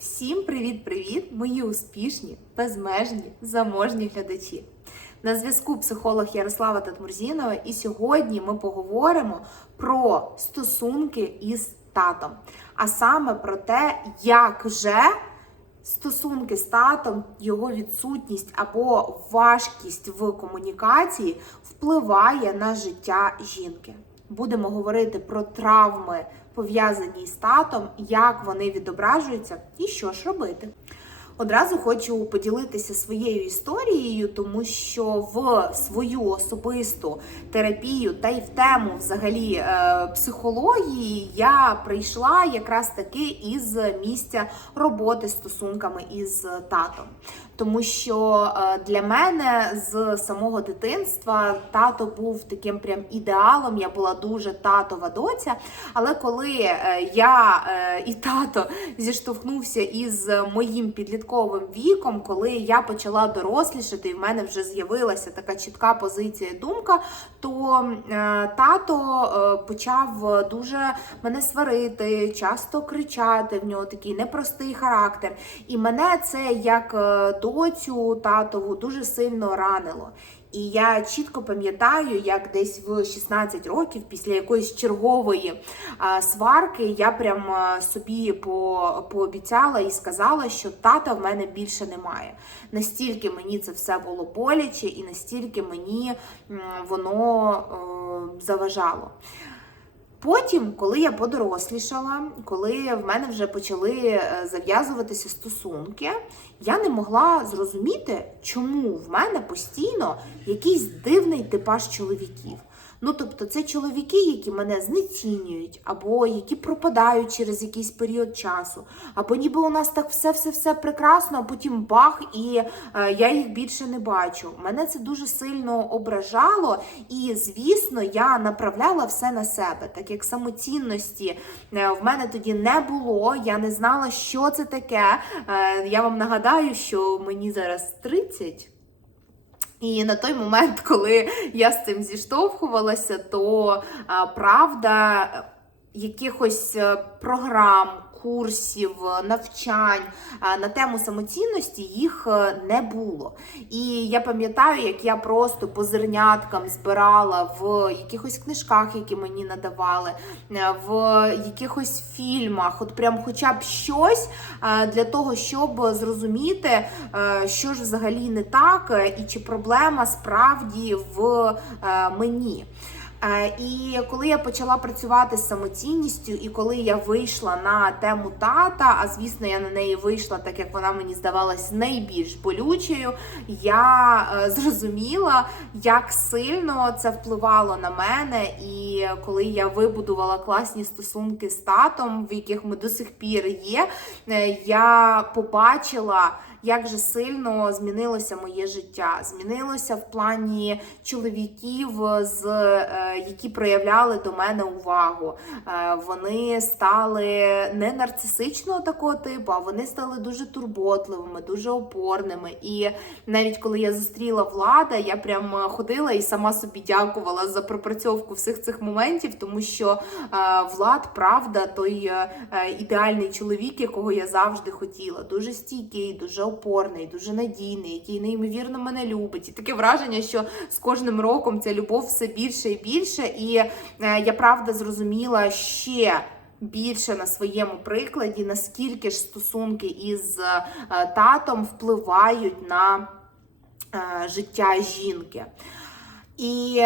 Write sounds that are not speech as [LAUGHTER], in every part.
Всім привіт-привіт, мої успішні, безмежні, заможні глядачі. На зв'язку психолог Ярослава Татмурзінова, і сьогодні ми поговоримо про стосунки із татом, а саме про те, як же стосунки з татом, його відсутність або важкість в комунікації впливає на життя жінки. Будемо говорити про травми, пов'язані з татом, як вони відображуються і що ж робити. Одразу хочу поділитися своєю історією, тому що в свою особисту терапію та й в тему взагалі е, психології я прийшла якраз таки із місця роботи стосунками із татом. Тому що е, для мене з самого дитинства тато був таким прям ідеалом. Я була дуже татова доця. Але коли е, я і тато зіштовхнувся із моїм підлітковим віком, коли я почала дорослішати, і в мене вже з'явилася така чітка позиція і думка, то е, тато е, почав дуже мене сварити, часто кричати. В нього такий непростий характер. І мене це як е, доцю татову дуже сильно ранило. І я чітко пам'ятаю, як десь в 16 років, після якоїсь чергової сварки, я прям собі по, пообіцяла і сказала, що тата в мене більше немає. Настільки мені це все було боляче, і настільки мені воно е, заважало. Потім, коли я подорослішала, коли в мене вже почали е, зав'язуватися стосунки, я не могла зрозуміти, чому в мене постійно якийсь дивний типаж чоловіків. Ну, тобто, це чоловіки, які мене знецінюють, або які пропадають через якийсь період часу, або ніби у нас так все-все-все прекрасно, а потім бах, і е, я їх більше не бачу. Мене це дуже сильно ображало, і звісно, я направляла все на себе, так як самоцінності е, в мене тоді не було. Я не знала, що це таке. Е, я вам нагадаю, що мені зараз 30. І на той момент, [LAUGHS] коли я з цим зіштовхувалася, то правда якихось е, програм, курсів, навчань на тему самоцінності їх е, не було. І я пам'ятаю, як я просто по зерняткам збирала в якихось книжках, які мені надавали, е, в якихось фільмах, от прям хоча б щось е, для того, щоб зрозуміти, е, що ж взагалі не так, е, і чи проблема справді в е, мені. Е, І коли я почала працювати з самоцінністю, і коли я вийшла на тему тата, а звісно, я на неї вийшла, так як вона мені здавалась найбільш болючою, я е, зрозуміла, як сильно це впливало на мене. І коли я вибудувала класні стосунки з татом, в яких ми до сих пір є, е, я побачила як же сильно змінилося моє життя. Змінилося в плані чоловіків, з е, які проявляли до мене увагу. Е, Вони стали не нарцисичного такого типу, а вони стали дуже турботливими, дуже опорними. І навіть коли я зустріла влада, я прям ходила і сама собі дякувала за пропрацьовку всіх цих моментів, тому що е, влад, правда, той е, е, ідеальний чоловік, якого я завжди хотіла, дуже стійкий, дуже опорний, дуже надійний, який неймовірно мене любить. І таке враження, що з кожним роком ця любов все більше і більше. І е, я правда зрозуміла ще. Більше на своєму прикладі, наскільки ж стосунки із е, татом впливають на е, життя жінки. І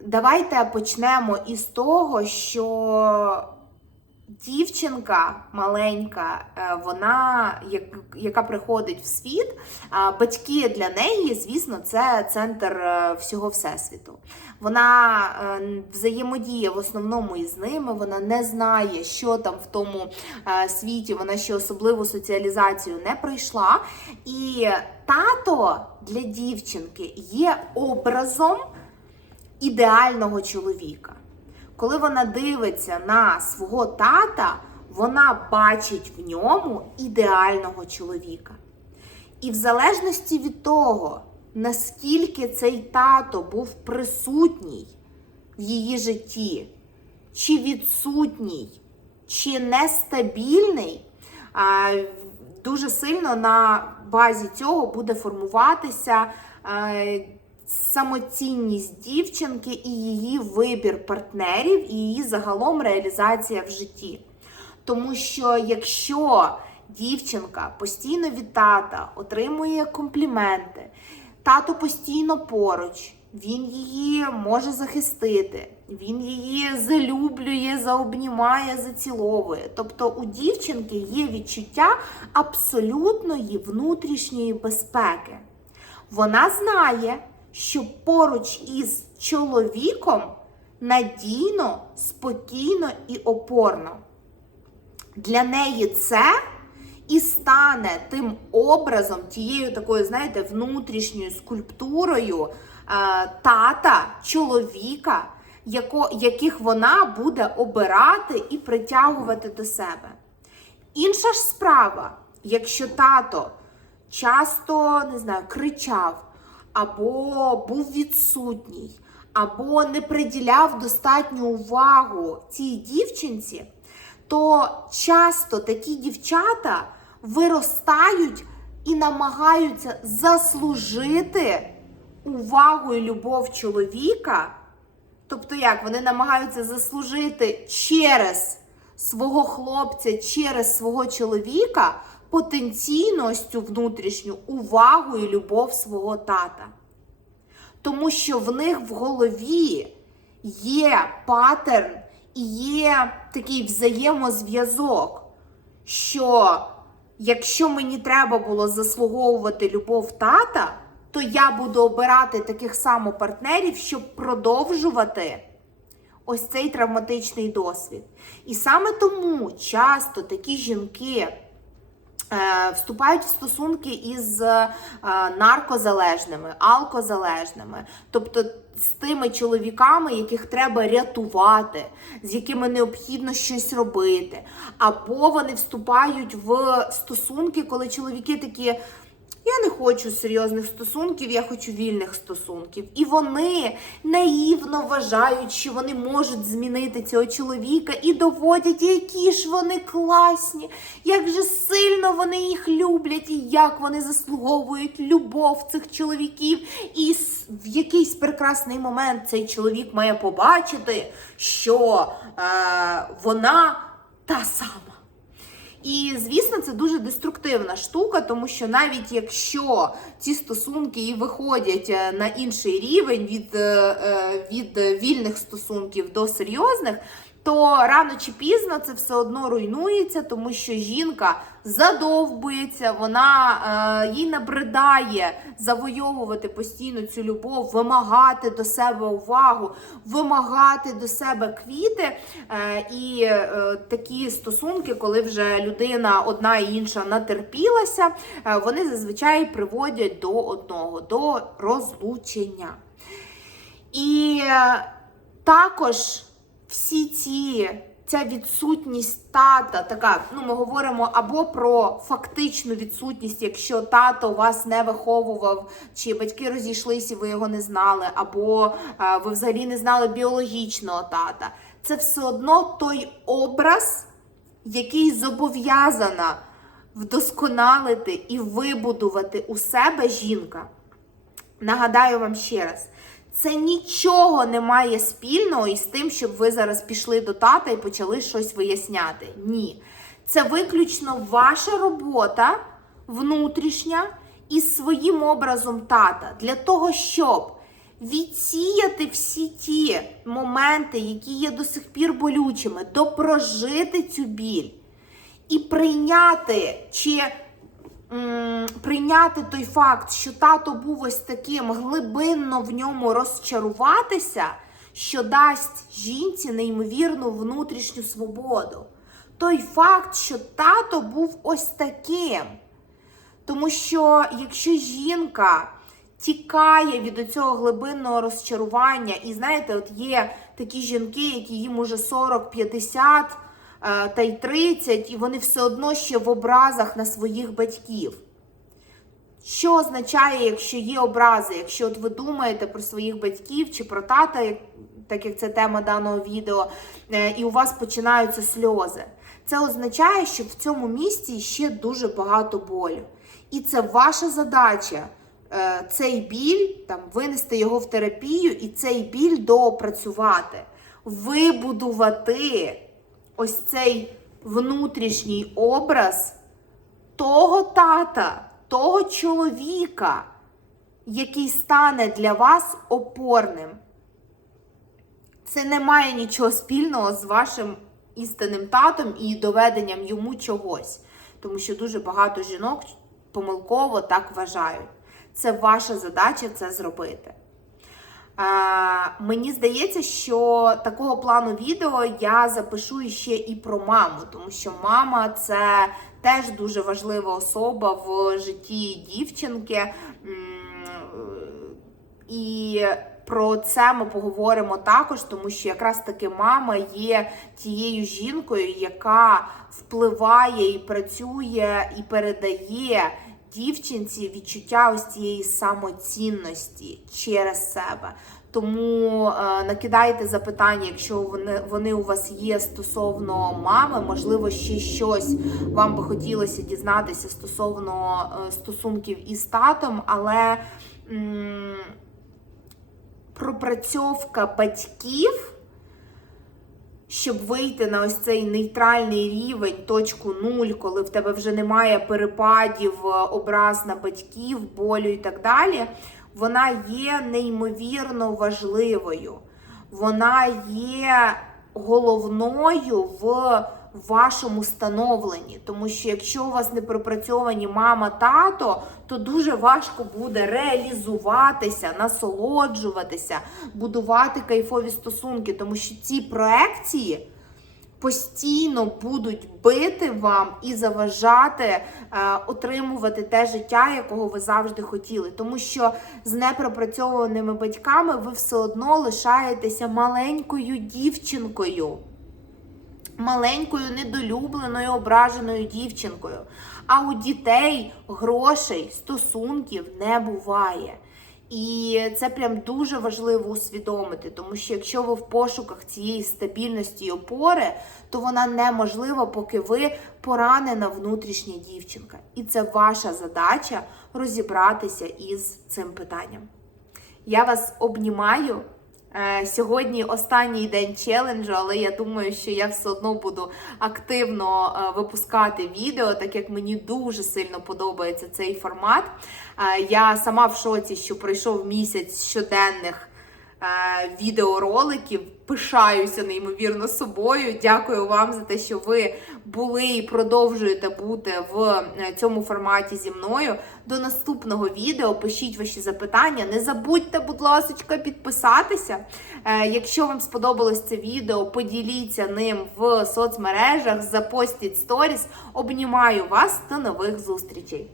давайте почнемо із того, що Дівчинка маленька, е, вона яка приходить в світ, батьки для неї, звісно, це центр е, всього всесвіту. Вона е, взаємодіє в основному із ними. Вона не знає, що там в тому світі. Вона ще особливу соціалізацію не пройшла. І тато для дівчинки є образом ідеального чоловіка. Коли вона дивиться на свого тата, вона бачить в ньому ідеального чоловіка. І в залежності від того, наскільки цей тато був присутній в її житті, чи відсутній, чи нестабільний, Дуже сильно на базі цього буде формуватися е, самоцінність дівчинки і її вибір партнерів, і її загалом реалізація в житті. Тому що якщо дівчинка постійно від тата отримує компліменти, тато постійно поруч, він її може захистити, він її залюблює, заобнімає, заціловує. Тобто у дівчинки є відчуття абсолютної внутрішньої безпеки. Вона знає, що поруч із чоловіком надійно, спокійно і опорно. Для неї це і стане тим образом, тією такою, знаєте, внутрішньою скульптурою е, тата, чоловіка, яких вона буде обирати і притягувати до себе. Інша ж справа, якщо тато часто не знаю, кричав, або був відсутній, або не приділяв достатню увагу цій дівчинці, то часто такі дівчата виростають і намагаються заслужити увагу і любов чоловіка. Тобто, як вони намагаються заслужити через свого хлопця, через свого чоловіка потенційно ось внутрішню увагу і любов свого тата. Тому що в них в голові є паттерн і є такий взаємозв'язок, що якщо мені треба було заслуговувати любов тата, то я буду обирати таких само партнерів, щоб продовжувати ось цей травматичний досвід. І саме тому часто такі жінки. Е, Вступають в стосунки із е, наркозалежними, алкозалежними, тобто з тими чоловіками, яких треба рятувати, з якими необхідно щось робити. Або вони вступають в стосунки, коли чоловіки такі. Я не хочу серйозних стосунків, я хочу вільних стосунків. І вони наївно вважають, що вони можуть змінити цього чоловіка і доводять, які ж вони класні, як же сильно вони їх люблять, і як вони заслуговують любов цих чоловіків. І в якийсь прекрасний момент цей чоловік має побачити, що е, вона та сама. І звісно, це дуже деструктивна штука, тому що навіть якщо ці стосунки і виходять е, на інший рівень від, е, е, від вільних стосунків до серйозних, то рано чи пізно це все одно руйнується, тому що жінка задовбується, вона е, їй набридає завойовувати постійно цю любов, вимагати до себе увагу, вимагати до себе квіти. Е, і е, такі стосунки, коли вже людина одна і інша натерпілася, е, вони зазвичай приводять до одного, до розлучення. І е, також всі ці. Ця відсутність тата, така, ну ми говоримо або про фактичну відсутність, якщо тато вас не виховував, чи батьки розійшлися, і ви його не знали, або е, ви взагалі не знали біологічного тата. Це все одно той образ, який зобов'язана вдосконалити і вибудувати у себе жінка. Нагадаю вам ще раз, це нічого не має спільного із тим, щоб ви зараз пішли до тата і почали щось виясняти. Ні. Це виключно ваша робота внутрішня із своїм образом тата для того, щоб відсіяти всі ті моменти, які є до сих пір болючими, допрожити цю біль і прийняти чи прийняти той факт, що тато був ось таким, глибинно в ньому розчаруватися, що дасть жінці неймовірну внутрішню свободу. Той факт, що тато був ось таким. Тому що якщо жінка тікає від цього глибинного розчарування, і знаєте, от є такі жінки, які їм уже 40, 50 е, та й 30, і вони все одно ще в образах на своїх батьків. Що означає, якщо є образи? Якщо от ви думаєте про своїх батьків чи про тата, так як це тема даного відео, е, і у вас починаються сльози. Це означає, що в цьому місці ще дуже багато болю. І це ваша задача е, цей біль, там, винести його в терапію і цей біль доопрацювати, вибудувати ось цей внутрішній образ того тата, того чоловіка, який стане для вас опорним. Це не має нічого спільного з вашим істинним татом і доведенням йому чогось. Тому що дуже багато жінок помилково так вважають. Це ваша задача це зробити. Мені здається, що такого плану відео я запишу ще і про маму, тому що мама це теж дуже важлива особа в житті дівчинки. І про це ми поговоримо також, тому що якраз таки мама є тією жінкою, яка впливає і працює і передає дівчинці відчуття ось цієї самоцінності через себе. Тому е, накидайте запитання, якщо вони, вони у вас є стосовно мами, можливо, ще щось вам би хотілося дізнатися стосовно е, стосунків із татом, але м, пропрацьовка батьків, щоб вийти на ось цей нейтральний рівень, точку нуль, коли в тебе вже немає перепадів, е, образ на батьків, болю і так далі, вона є неймовірно важливою. Вона є головною в вашому становленні. Тому що якщо у вас не пропрацьовані мама, тато, то дуже важко буде реалізуватися, насолоджуватися, будувати кайфові стосунки, тому що ці проекції. Постійно будуть бити вам і заважати е, отримувати те життя, якого ви завжди хотіли. Тому що з непропрацьованими батьками ви все одно лишаєтеся маленькою дівчинкою маленькою недолюбленою, ображеною дівчинкою. А у дітей грошей, стосунків не буває. І це прям дуже важливо усвідомити, тому що якщо ви в пошуках цієї стабільності і опори, то вона неможлива, поки ви поранена внутрішня дівчинка. І це ваша задача розібратися із цим питанням. Я вас обнімаю. Е, Сьогодні останній день челенджу, але я думаю, що я все одно буду активно е, випускати відео, так як мені дуже сильно подобається цей формат. Е, Я сама в шоці, що пройшов місяць щоденних відеороликів. Пишаюся неймовірно собою. Дякую вам за те, що ви були і продовжуєте бути в е, цьому форматі зі мною. До наступного відео пишіть ваші запитання. Не забудьте, будь ласка, підписатися. Е, Якщо вам сподобалось це відео, поділіться ним в соцмережах, запостіть сторіс. Обнімаю вас до нових зустрічей.